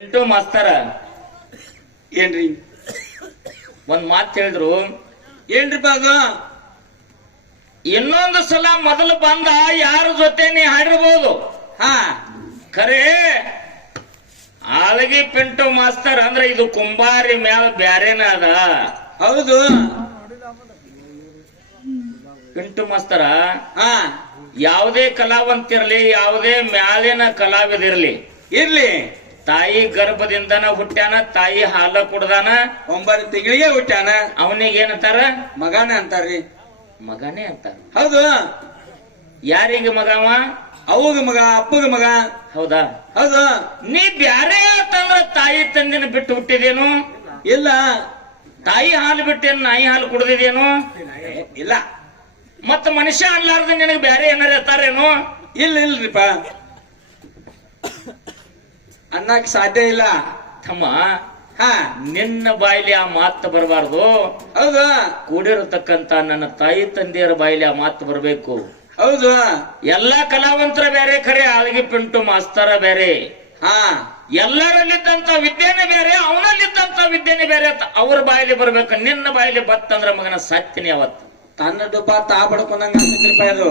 ಎಂಟು ಮಾಸ್ತರ ಏನ್ರಿ ಒಂದ್ ಮಾತು ಹೇಳಿದ್ರು. ಏನ್ರಿಪ್ಪ ಅದು? ಇನ್ನೊಂದು ಸಲ ಮೊದಲು ಬಂದ ಯಾರ ಜೊತೆ ನೀ ಹಾಡಿರ್ಬೋದು, ಹಾ ಖರೆ ಆಲಗಿ ಪಿಂಟು ಮಾಸ್ತರ್ ಅಂದ್ರೆ ಇದು ಕುಂಬಾರಿ ಮ್ಯಾಲ ಬ್ಯಾರೇನ ಅದ. ಹೌದು. ಪಿಂಟು ಮಾಸ್ತರ ಹಾ ಯಾವುದೇ ಕಲಾವಂತಿರ್ಲಿ, ಯಾವುದೇ ಮ್ಯಾಲಿನ ಕಲಾವಿದಿರ್ಲಿ, ಇರ್ಲಿ, ತಾಯಿ ಗರ್ಭದಿಂದನ ಹುಟ್ಟ್ಯಾನ, ತಾಯಿ ಹಾಲ ಕುಡ್ದಾನ, 9 ತಿಂಗಳಿಗೆ ಹುಟ್ಟಾನ, ಅವನಿಗೆ ಏನಂತಾರ? ಮಗಾನ ಅಂತಾರ್ರಿ. ಮಗನೇ ಅಂತಾರ. ಹೌದು. ಯಾರಿಗೆ ಮಗವ? ಅವಗ ಮಗ, ಅಪ್ಪಗ ಮಗ. ಹೌದಾ? ಹೌದು. ನೀ ಬ್ಯಾರೆ ಅಂತಂದ್ರ ತಾಯಿ ತಂದಿನ ಬಿಟ್ಟು ಹುಟ್ಟಿದೇನು? ಇಲ್ಲ. ತಾಯಿ ಹಾಲು ಬಿಟ್ಟೇನು ನಾಯಿ ಹಾಲು ಕುಡ್ದಿದೇನು? ಇಲ್ಲ. ಮತ್ತ ಮನುಷ್ಯ ಅನ್ಲಾರ್ದ ನಿನಗೆ ಬ್ಯಾರೆ ಏನಾರ ಇರ್ತಾರೇನು? ಇಲ್ಲ ಇಲ್ರಿಪ್ಪ, ಅನ್ನಕ್ ಸಾಧ್ಯ ಇಲ್ಲ. ತಮ್ಮ, ಹಾ ನಿನ್ನ ಬಾಯಿಲಿ ಆ ಮಾತು ಬರಬಾರ್ದು. ಹೌದು. ಕೂಡಿರತಕ್ಕಂತ ನನ್ನ ತಾಯಿ ತಂದೆಯರ ಬಾಯಿಲಿ ಆ ಮಾತು ಬರಬೇಕು. ಹೌದು. ಎಲ್ಲಾ ಕಲಾವಂತರ ಬೇರೆ, ಖರೆ ಆಳ್ಗಿ ಪಿಂಟು ಮಾಸ್ತರ ಬೇರೆ. ಹಾ ಎಲ್ಲರಲ್ಲಿದ್ದಂತ ವಿದ್ಯೆನೇ ಬೇರೆ, ಅವನಲ್ಲಿದ್ದಂತ ವಿದ್ಯೆನೇ ಬೇರೆ ಅಂತ ಅವ್ರ ಬಾಯಿಲಿ ಬರ್ಬೇಕು. ನಿನ್ನ ಬಾಯಿಲಿ ಬತ್ತಂದ್ರ ಮಗನ ಸತ್ಯನಿ ಅವತ್ತು ತನ್ನ ಡುಬ್ಬ ತಾ ಬಡ್ಕೊಂಡಂಗ ಆಗ್ತೈತ್ರಿಪ್ಪ ಇದು.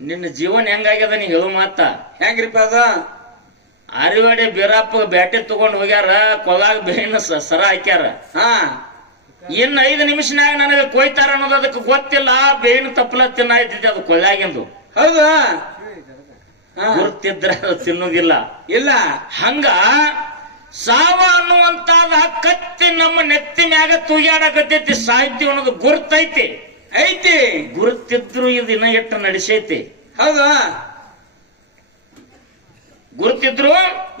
ನಿನ್ನ ಜೀವನ ಹೆಂಗಾಗ್ಯದ ನೀ ಹೇಳು ಮಾತ. ಹೆಂಗ್ರಿಪ್ಪ ಅದು? ಅರಿವಾಡಿ ಬೀರಪ್ಪ ಬ್ಯಾಟಿ ತಗೊಂಡ್ ಹೋಗ್ಯಾರ, ಕೊಲಾಗ ಬೇಯಿನ ಸರ ಹಾಕ್ಯಾರ. ಹಾ ಇನ್ನು 5 ನಿಮಿಷನಾಗ ನನಗೆ ಕೊಯ್ತಾರ ಅನ್ನೋದು ಅದಕ್ಕೆ ಗೊತ್ತಿಲ್ಲ. ಬೇಯಿನ ತಪ್ಪಲ ತಿನ್ನಾಯ್ತಿದ್ದೆ ಅದು ಕೊಲಾಗಿಂದು. ಹೌದು. ಹಾ. ಗುರುತಿದ್ರ ಅದು ತಿನ್ನುವುದಿಲ್ಲ. ಇಲ್ಲ. ಹಂಗ ಸಾವ ಅನ್ನುವಂತಾದ ಕತ್ತಿ ನಮ್ಮ ನೆತ್ತಿ ಮ್ಯಾಗ ತೂಗ್ಯಾಡಕತ್ತೈತಿ. ಸಾಹಿತ್ಯ ಅನ್ನೋದು ಗುರ್ತೈತಿ, ಐತಿ. ಗುರುತಿದ್ರು ಇದನ್ನ ಎಷ್ಟು ನಡೆಸೈತಿ. ಹೌದು. ಗುರುತಿದ್ರು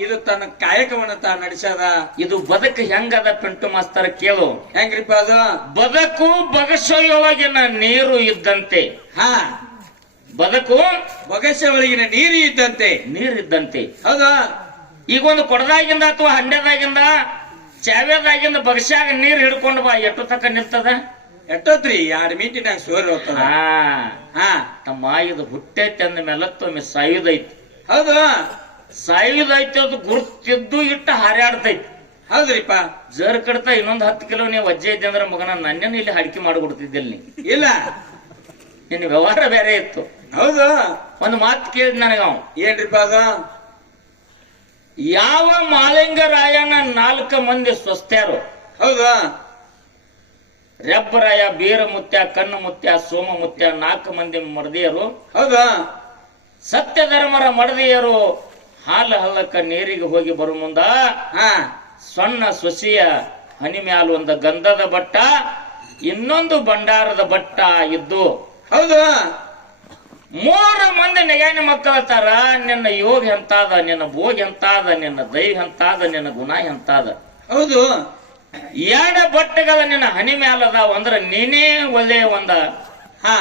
ಇದು ತನ್ನ ಕಾಯಕವನ್ನ ತಾ ನಡೆಸದ. ಇದು ಬದುಕು ಹೆಂಗದ ಪಿಂಟು ಮಾಸ್ತರ ಕೇಳು. ಹೆಂಗ್ರಿಪ್ಪ ಅದು? ಬದುಕು ಬಗಸೊಳಗಿನ ನೀರು ಇದ್ದಂತೆ. ಹಾ ಬದುಕು ಬೊಗಸೆ ಒಳಗಿನ ನೀರು ಇದ್ದಂತೆ. ನೀರಿದ್ದಂತೆ. ಹೌದು. ಈಗ ಒಂದು ಕೊಡದಾಗಿಂದ ಅಥವಾ ಹಂಡೆದಾಗಿಂದ ಚಾವ್ಯದಾಗಿಂದ ಬಗಸ್ಯಾಗ ನೀರ್ ಹಿಡ್ಕೊಂಡು ಬಾ, ಎಷ್ಟು ತಕ್ಕ ನಿಲ್ತದ? ಎಷ್ಟೊತ್ರಿ? 2 ಮಿನಿಟಿನಾಗ ಸೋರಿ ಹೋಗ್ತದ. ಹಾ ತಮ್ಮ, ಇದು ಹುಟ್ಟೈತಿ ಅಂದ ಮೇಲತ್ತೊಮ್ಮೆ ಸಾಯುದೈತಿ. ಹೌದು. ಸಾಯುದೈತಿ ಅದು ಗುರ್ತಿದ್ದು ಇಟ್ಟು ಹಾರ್ಯಾಡ್ತೈತಿ. ಹೌದ್ರಿಪ್ಪ. ಜರ್ ಕಡ್ತಾ ಇನ್ನೊಂದು 10 ಕಿಲೋ ನೀವು ವಜ್ಜೆ ಇದ್ದೆ ಅಂದ್ರೆ ಮಗನ ನನ್ನೇನು ಇಲ್ಲಿ ಹಡಿಕೆ ಮಾಡಿಕೊಡ್ತಿದ್ದಿಲ್ಲ ನೀ. ಇಲ್ಲ, ನಿನ್ನ ವ್ಯವಹಾರ ಬೇರೆ ಇತ್ತು. ಹೌದು. ಒಂದು ಮಾತು ಕೇಳಿದ್ ನನಗ ಅವ, ಏನ್ರಿಪ್ಪ ಅದು? ಯಾವ ಮಾಲಿಂಗರಾಯನ 4 ಮಂದಿ ಸ್ವಸ್ಥ್ಯಾರು? ಹೌದು. ರೆಬ್ಬರಾಯ, ಬೀರಮುತ್ಯ, ಕಣ್ಣುಮುತ್ಯ, ಸೋಮಮುತ್ಯ 4 ಮಂದಿ ಮಡದಿಯರು. ಹೌದು. ಸತ್ಯಧರ್ಮರ ಮಡದಿಯರು ಹಾಲು ಹಳ್ಳಕ್ಕ ನೀರಿಗೆ ಹೋಗಿ ಬರು ಮುಂದ ಹಾ ಸಣ್ಣ ಸೊಸೆಯ ಹನಿ ಮ್ಯಾಲ ಒಂದು ಗಂಧದ ಬಟ್ಟ, ಇನ್ನೊಂದು ಬಂಡಾರದ ಬಟ್ಟ ಇದ್ದು. ಹೌದು. 3 ಮಂದಿ ನೆಗಾನಿ ಮಕ್ಕಳತ್ತಾರ. ನಿನ್ನ ಯೋಗ ಎಂತಾದ, ನಿನ್ನ ಭೋಗ ಎಂತಾದ, ನಿನ್ನ ದೈವ ಎಂತಾದ, ನಿನ್ನ ಗುಣ ಎಂತಾದ. ಹೌದು. 2 ಬಟ್ಟೆಗಳ ನಿನ್ನ ಹನಿ ಮ್ಯಾಲದಾವ ಅಂದ್ರ ನೀನೇ ಒಳ್ಳೆಯ ಒಂದ ಹಾ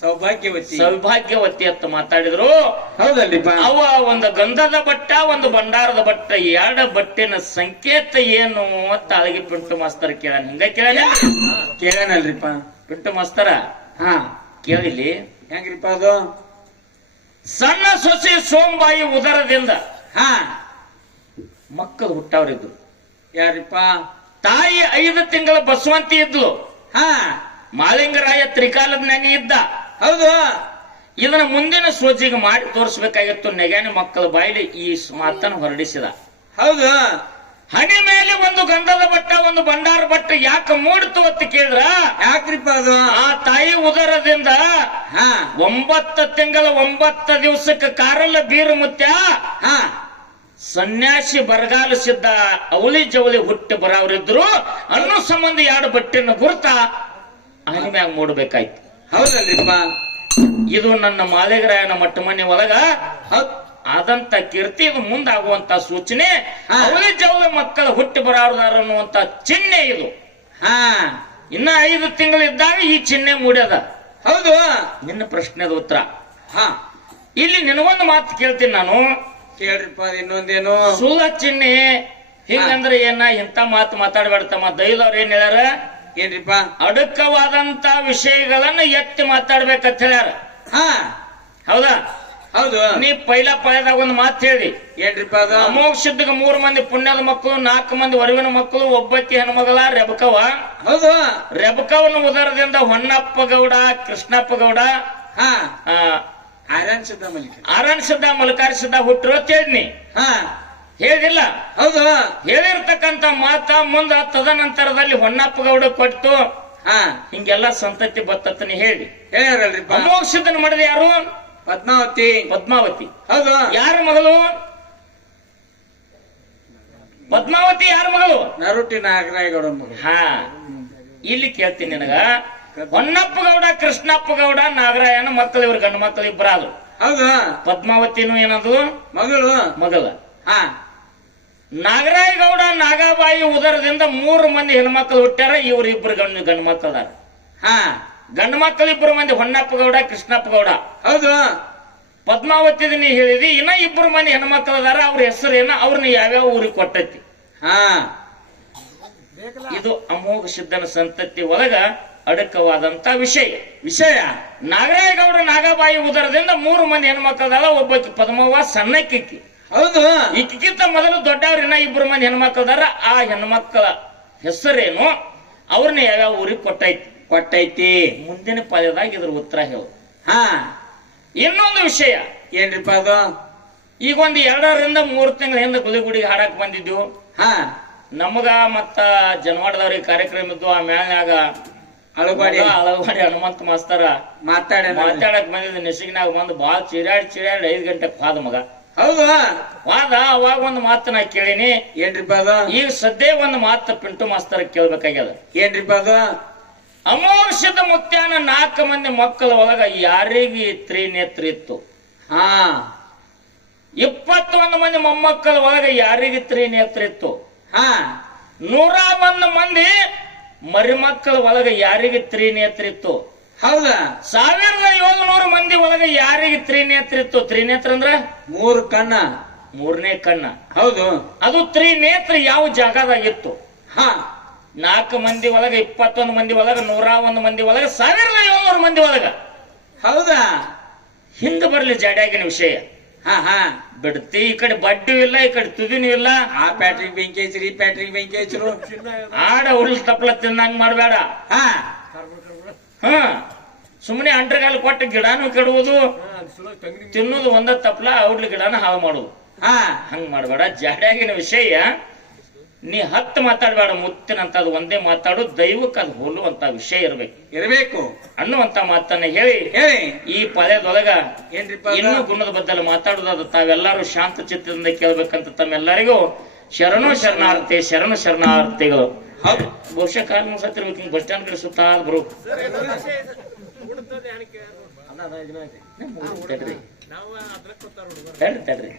ಸೌಭಾಗ್ಯವತಿ, ಸೌಭಾಗ್ಯವತಿ ಅಂತ ಮಾತಾಡಿದ್ರು. ಹೌದಲ್ರಿಪ್ಪ. ಅವ ಒಂದು ಗಂಧದ ಬಟ್ಟ, ಒಂದು ಬಂಡಾರದ ಬಟ್ಟ, 2 ಬಟ್ಟಿನ ಸಂಕೇತ ಏನು ಅಂತ ಅಳಗಿ ಪಿಂಟು ಮಾಸ್ತರ ಕೇಳಾನ. ಹಿಂಗ ಕೇಳ ಕೇಳನಲ್ರಿಪ್ಪ. ಪಿಂಟು ಮಾಸ್ತರ ಹಾ ಕೇಳಿಲಿ. ಹೆಂಗ್ರಿಪ್ಪ ಅದು? ಸಣ್ಣ ಸೊಸೆ ಸೋಂಬಾಯಿ ಉದರದಿಂದ ಹಾ ಮಕ್ಕಳು ಹುಟ್ಟವ್ರಿದ್ರು. ಯಾರಿಪ್ಪ? ತಾಯಿ 5 ತಿಂಗಳ ಬಸವಂತಿ ಇದ್ಲು. ಹಾ ಮಾಳಿಂಗರಾಯ ತ್ರಿಕಾಲದ ನೆನೆ ಇದ್ದ. ಹೌದು. ಇದನ್ನ ಮುಂದಿನ ಸೋಜಿಗೆ ಮಾಡಿ ತೋರಿಸಬೇಕಾಗಿತ್ತು. ನೆಗಾನಿ ಮಕ್ಕಳ ಬಾಯಿಲಿ ಈ ಮಾತನ್ನು ಹೊರಡಿಸಿದ. ಹೌದು. ಹಣೆ ಮೇಲೆ ಒಂದು ಗಂಧದ ಬಟ್ಟ, ಒಂದು ಬಂಡಾರ ಬಟ್ಟ ಯಾಕೆ ಮೂಡಿತು ಅಂತ ಕೇಳಿದ್ರ, ಯಾಕ್ರಿಪ್ಪ ಅದು? ಆ ತಾಯಿ ಉದರದಿಂದ ಹಾ 9 ತಿಂಗಳ 9 ದಿವಸಕ್ಕೆ ಕಾರಲ್ಲ ಬೀರಮುತ್ಯ ಹಾ ಸನ್ಯಾಸಿ ಬರಗಾಲಿಸಿದ್ದ ಅವಳಿ ಜವಳಿ ಹುಟ್ಟಿ ಬರವ್ರಿದ್ರು ಅನ್ನೋ ಸಂಬಂಧ 2 ಬಟ್ಟೆನ ಗುರ್ತ ಹಣೆ ಮ್ಯಾಗ ಮೂಡಬೇಕಾಯ್ತು. ಹೌದಲ್ರಿಪ್ಪ. ಇದು ನನ್ನ ಮಾಳಿಂಗರಾಯನ ಮಟ್ಟ ಮನೆ ಒಳಗ ಹೌದ್. ಆದಂತ ಕೀರ್ತಿ, ಇದು ಮುಂದಾಗುವಂತ ಸೂಚನೆ. ಹಾ. ಅವಳಿ ಜವಳಿ ಮಕ್ಕಳ ಹುಟ್ಟಿ ಬರಾರ್ದಾರ ಅನ್ನುವಂತ ಚಿಹ್ನೆ ಇದು. ಹಾ ಇನ್ನ 5 ತಿಂಗಳಿದ್ದಾಗ ಈ ಚಿಹ್ನೆ ಮೂಡ್ಯದ. ಹೌದು. ನಿನ್ನ ಪ್ರಶ್ನೆದ ಉತ್ತರ. ಹಾ ಇಲ್ಲಿ ನಿನಗೊಂದು ಮಾತು ಕೇಳ್ತೀನಿ ನಾನು. ಕೇಳ್ರಿಪ್ಪ. ಇನ್ನೊಂದೇನು? ಸುಳ್ಳ ಚಿಹ್ನೆ ಹಿಂಗಂದ್ರೆ ಏನ? ಇಂಥ ಮಾತು ಮಾತಾಡ್ಬೇಡ್ತಮ್ಮ. ದೈವದವ್ರು ಏನ್ ಹೇಳ್ಯಾರ? ಏನ್ರಿಪ್ಪ? ಅಡಕವಾದಂತ ವಿಷಯಗಳನ್ನ ಎತ್ತಿ ಮಾತಾಡ್ಬೇಕಂತ ಹೇಳ್ಯಾರ. ಹಾ ಹೌದಾ? ಹೌದು ನೀ ಪೈಲ ಪಾಯದಾಗ ಒಂದು ಮಾತು ಹೇಳಿ. ಏನ್ರಿಪ್ಪ ಅದು? ಅಮೋಘ ಸಿದ್ಧಗ 3 ಮಂದಿ ಪುಣ್ಯದ ಮಕ್ಕಳು, 4 ಮಂದಿ ವರವಿನ ಮಕ್ಕಳು, ಒಬ್ಬಕ್ಕಿ ಹೆಣ್ಮಗಳ ರೆಬಕವ. ಹೌದು ರೆಬಕವನ ಉದರದಿಂದ ಹೊನ್ನಪ್ಪ ಗೌಡ, ಕೃಷ್ಣಪ್ಪ ಗೌಡ, ಹಾ ಆ, ಆರ್ಯನ್ ಸಿದ್ಧ ಮಲ್ಲಿಕ. ಆರನ್ ಸಿದ್ಧ, ಮಲ್ಕಾರಿ ಸಿದ್ಧ ಹುಟ್ಟರು ಅಂತ ಹೇಳಿದ್ನಿ. ಹಾ ಹೇಳಿಲ್ಲ. ಹೌದು ಹೇಳಿರ್ತಕ್ಕಂತ ಮಾತ ಮುಂದ ತದನಂತರದಲ್ಲಿ ಹೊನ್ನಪ್ಪ ಗೌಡ ಕೊಟ್ಟು ಹಾ ಹಿಂಗೆಲ್ಲ ಸಂತತಿ ಬತ್ತತನಿ ಹೇಳಿ. ಹೇಳ್ಯಾರಲ್ರಿಪ್ಪ. ಅಮೋಘ ಸಿದ್ಧನ ಮಾಡಿದ ಯಾರು? ಪದ್ಮಾವತಿ. ಪದ್ಮಾವತಿ. ಹೌದು ಯಾರ ಮಗಳು? ಪದ್ಮಾವತಿ ಯಾರ ಮಗಳು? ನರುಟಿ ನಾಗರಾಯಗೌಡ ಮಗಳು. ಹಾ, ಇಲ್ಲಿ ಕೇಳ್ತೀನಿ ನಿನಗ. ಹೊನ್ನಪ್ಪ ಗೌಡ, ಕೃಷ್ಣಪ್ಪ ಗೌಡ, ನಾಗರಾಯನ ಮಕ್ಕಳು, ಇವ್ರ ಗಂಡು ಮಕ್ಕಳು ಇಬ್ಬರಾದ್ರು. ಹೌದು ಪದ್ಮಾವತಿನೂ ಏನದು? ಮಗಳು. ಮಗಳ. ಹಾ ನಾಗರಾಯ ಗೌಡ, ನಾಗಾಬಾಯಿ ಉದರದಿಂದ 3 ಮಂದಿ ಹೆಣ್ಮಕ್ಳು ಹುಟ್ಟ್ಯಾರ. ಇವ್ರ ಇಬ್ರು ಗಂಡು ಮಕ್ಕಳದಾರ. ಹಾ ಗಂಡು ಮಕ್ಕಳು 2 ಮಂದಿ ಹೊನ್ನಪ್ಪ ಗೌಡ, ಕೃಷ್ಣಪ್ಪ ಗೌಡ. ಹೌದು ಪದ್ಮಾವತಿ ನೀ ಹೇಳಿದಿ. ಇನ್ನ 2 ಮಂದಿ ಹೆಣ್ಮಕ್ಳು ಅದಾರ. ಅವ್ರ ಹೆಸರೇನ, ಅವ್ರನ್ನ ಯಾವ್ಯಾವ ಊರಿಗೆ ಕೊಟ್ಟೈತಿ. ಹಾ ಇದು ಅಮೋಘ ಸಿದ್ಧನ ಸಂತತಿ ಒಳಗ ಅಡಕವಾದಂತ ವಿಷಯ. ನಾಗರಾಯ ಗೌಡ, ನಾಗಾಬಾಯಿ ಉದರದಿಂದ 3 ಮಂದಿ ಹೆಣ್ಮಕ್ಳದಾರ. ಒಬ್ಬಕ್ಕೆ ಪದ್ಮವ್ವ, ಸಣ್ಣಕ್ಕಿಕ್ಕಿ. ಹೌದು ಈಕಿಗಿಂತ ಮೊದಲು ದೊಡ್ಡವ್ರ ಇನ್ನ 2 ಮಂದಿ ಹೆಣ್ಮಕ್ಳದಾರ. ಆ ಹೆಣ್ಮಕ್ಕಳ ಹೆಸರೇನು, ಅವ್ರನ್ನ ಯಾವ್ಯಾವ ಊರಿಗೆ ಕೊಟ್ಟೈತಿ. ಮುಂದಿನ ಪದ್ಯದಾಗ ಇದ್ರ ಉತ್ತರ ಹೇಳು. ಹಾ ಇನ್ನೊಂದು ವಿಷಯ ಏನ್ರಿಪ್ಪ ಅದು? ಈಗ ಒಂದು 2 ರಿಂದ 3 ತಿಂಗಳ ಹಿಂದೆ ಗುಳಿಗುಡಿಗೆ ಹಾಡಕ್ ಬಂದಿದ್ವು. ಹಾ ನಮಗ ಮತ್ತ ಜನವಾಡದವ್ರಿಗೆ ಕಾರ್ಯಕ್ರಮ ಇದ್ದು. ಆ ಮ್ಯಾಲ್ನಾಗ ಅಳಗೋಡಿ ಹನುಮಂತ ಮಾಸ್ತರ ಮಾತಾಡಕ್ ಬಂದಿದ್ದ. ನೆಸಿಗಿನಾಗ ಬಂದು ಬಾಳ ಚಿರಾಡಿ 5 ಗಂಟೆಗೆ ಹೋದ ಮಗ. ಹೌದು ವಾದ. ಅವಾಗ ಒಂದು ಮಾತು ನಾ ಕೇಳಿನಿ. ಏನ್ರಿಪ್ಪ ಅದು? ಈಗ ಸದ್ಯ ಒಂದು ಮಾತು ಪಿಂಟು ಮಾಸ್ತರ ಕೇಳ್ಬೇಕಾಗ್ಯದ. ಏನ್ರಿಪ್ಪ ಅದು? ಅಮೋಘ ಸಿದ್ಧ ಮುತ್ಯಾನ 4 ಮಂದಿ ಮಕ್ಕಳ ಒಳಗ ಯಾರಿಗೆ ತ್ರಿನೇತ್ರ ಇತ್ತು? ಹಾ 21 ಮಂದಿ ಮೊಮ್ಮಕ್ಕಳ ಒಳಗ ಯಾರಿಗೆ ತ್ರಿನೇತ್ರ ಇತ್ತು? ಹಾ 101 ಮಂದಿ ಮರಿಮಕ್ಕಳ ಒಳಗ ಯಾರಿಗೆ ತ್ರಿನೇತ್ರ ಇತ್ತು? ಹೌದಾ 1700 ಮಂದಿ ಒಳಗ ಯಾರಿಗೆ ತ್ರಿನೇತ್ರ ಇತ್ತು? ತ್ರಿನೇತ್ರ ಅಂದ್ರ 3 ಕಣ್ಣ, 3ನೇ ಕಣ್ಣ. ಹೌದು ಅದು ತ್ರಿನೇತ್ರ ಯಾವ ಜಾಗದಾಗಿತ್ತು? ಹಾ 4 ಮಂದಿ ಒಳಗ, 21 ಮಂದಿ ಒಳಗ, 101 ಮಂದಿ ಒಳಗ, 1700 ಮಂದಿ ಒಳಗ. ಹೌದಾ ಹಿಂದೆ ಬರ್ಲಿ ಜಾಡ್ಯಾಗಿನ ವಿಷಯ. ಹಾ ಹಾ ಬಿಡ್ತಿ. ಈ ಕಡೆ ಬಡ್ಡಿ ಇಲ್ಲ, ಈ ಕಡೆ ತುದಿನೂ ಇಲ್ಲ. ಆ ಪ್ಯಾಟ್ರಿಗೆ ಬೆಂಕಿ ಹಚ್ಚಿರಿ, ಈ ಪ್ಯಾಟ್ರಿಗೆ ಬೆಂಕಿ ಹಚ್ಚರು. ಆಡ ಹುಲ್ ತಪ್ಪಲ ತಿನ್ನಂಗ್ ಮಾಡ್ಬೇಡ. ಹಾ ಹ ಸುಮ್ಮನೆ ಅಂಟ್ರಗಾಲ ಕೊಟ್ಟ ಗಿಡಾನು ಕೆಡುವುದು, ತಿನ್ನುದು ಒಂದ ತಪ್ಪಲ, ಔಡ್ಲಿ ಗಿಡನ ಹಾಳು ಮಾಡುದು. ಹಾ ಹಂಗ್ ಮಾಡ್ಬೇಡ. ಜಾಡ್ಯಾಗಿನ ವಿಷಯ ನೀ 10 ಮಾತಾಡ್ಬೇಡ. ಮುತ್ತಿನಂತದ್ ಒಂದೇ ಮಾತಾಡು. ದೈವಕ್ಕೆ ಅದು ಹೋಲುವಂತ ವಿಷಯ ಇರಬೇಕು ಅನ್ನುವಂತ ಮಾತನ್ನ ಹೇಳಿ ಈ ಪದ್ಯದೊಳಗ ಏನ್ರಿಪ್ಪ ಇನ್ನೂ ಗುಣದ ಬದ್ದಲು ಮಾತಾಡುದಾದ ತಾವೆಲ್ಲರೂ ಶಾಂತ ಚಿತ್ತದಿಂದ ಕೇಳ್ಬೇಕಂತ ತಮ್ಮೆಲ್ಲರಿಗೂ ಶರಣು ಶರಣಾರ್ಥಿ, ಶರಣು ಶರಣಾರ್ಥಿಗಳು. ಬಹುಶಃ ಕಾಲ ಮುಗಿಸತ್ತಿರ್ಬೇಕು. ಬಸ್ ಸ್ಟ್ಯಾಂಡ್ ಕಡೆ ಸುತ್ತ ಬರು ತಡ್ರಿ.